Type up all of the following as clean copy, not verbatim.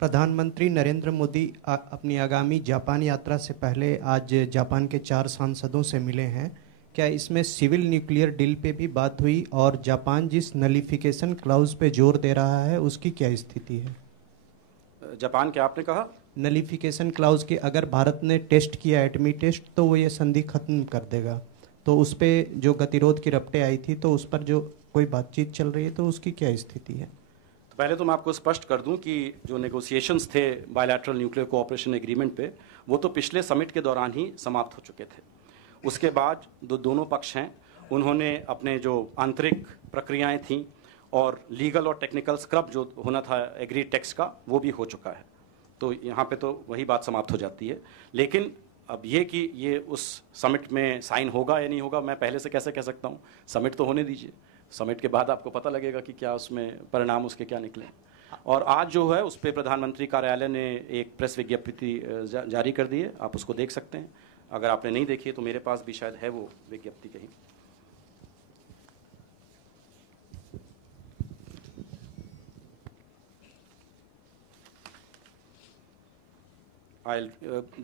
प्रधानमंत्री नरेंद्र मोदी अपनी आगामी जापान यात्रा से पहले आज जापान के 4 सांसदों से मिले हैं। क्या इसमें सिविल न्यूक्लियर डील पे भी बात हुई और जापान जिस नलिफिकेशन क्लाउज पे जोर दे रहा है उसकी क्या स्थिति है? जापान क्या आपने कहा? नलिफिकेशन क्लाउज की अगर भारत ने टेस्ट किया एटमी टेस्ट तो वो ये संधि खत्म कर देगा, तो उस पर जो गतिरोध की रपटें आई थी तो उस पर जो कोई बातचीत चल रही है तो उसकी क्या स्थिति है? तो पहले तो मैं आपको स्पष्ट कर दूं कि जो नेगोशिएशंस थे बायलैटरल न्यूक्लियर कोऑपरेशन एग्रीमेंट पे वो तो पिछले समिट के दौरान ही समाप्त हो चुके थे। उसके बाद दोनों पक्ष हैं उन्होंने अपने जो आंतरिक प्रक्रियाएं थीं और लीगल और टेक्निकल स्क्रब जो होना था एग्री टेक्स्ट का वो भी हो चुका है, तो यहाँ पे तो वही बात समाप्त हो जाती है। लेकिन अब ये कि ये उस समिट में साइन होगा या नहीं होगा मैं पहले से कैसे कह सकता हूँ? समिट तो होने दीजिए, समिट के बाद आपको पता लगेगा कि क्या उसमें परिणाम उसके क्या निकले। और आज जो है उस पर प्रधानमंत्री कार्यालय ने एक प्रेस विज्ञप्ति जारी कर दी है, आप उसको देख सकते हैं। अगर आपने नहीं देखी तो मेरे पास भी शायद है वो विज्ञप्ति कहीं।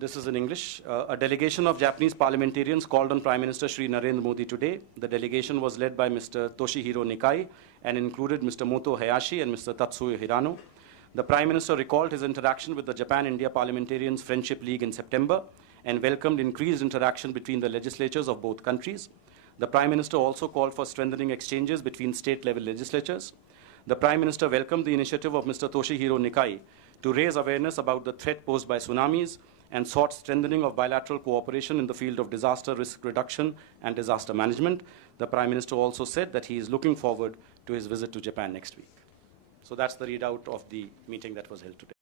This is in English. A delegation of Japanese parliamentarians called on Prime Minister Shri Narendra Modi today. The delegation was led by Mr. Toshihiro Nikai and included Mr. Moto Hayashi and Mr. Tatsuya Hirano. The Prime Minister recalled his interaction with the Japan-India Parliamentarians Friendship League in September and welcomed increased interaction between the legislatures of both countries. The Prime Minister also called for strengthening exchanges between state-level legislatures. The Prime Minister welcomed the initiative of Mr. Toshihiro Nikai to raise awareness about the threat posed by tsunamis and sought strengthening of bilateral cooperation in the field of disaster risk reduction and disaster management. The Prime Minister also said that he is looking forward to his visit to Japan next week. So that's the readout of the meeting that was held today.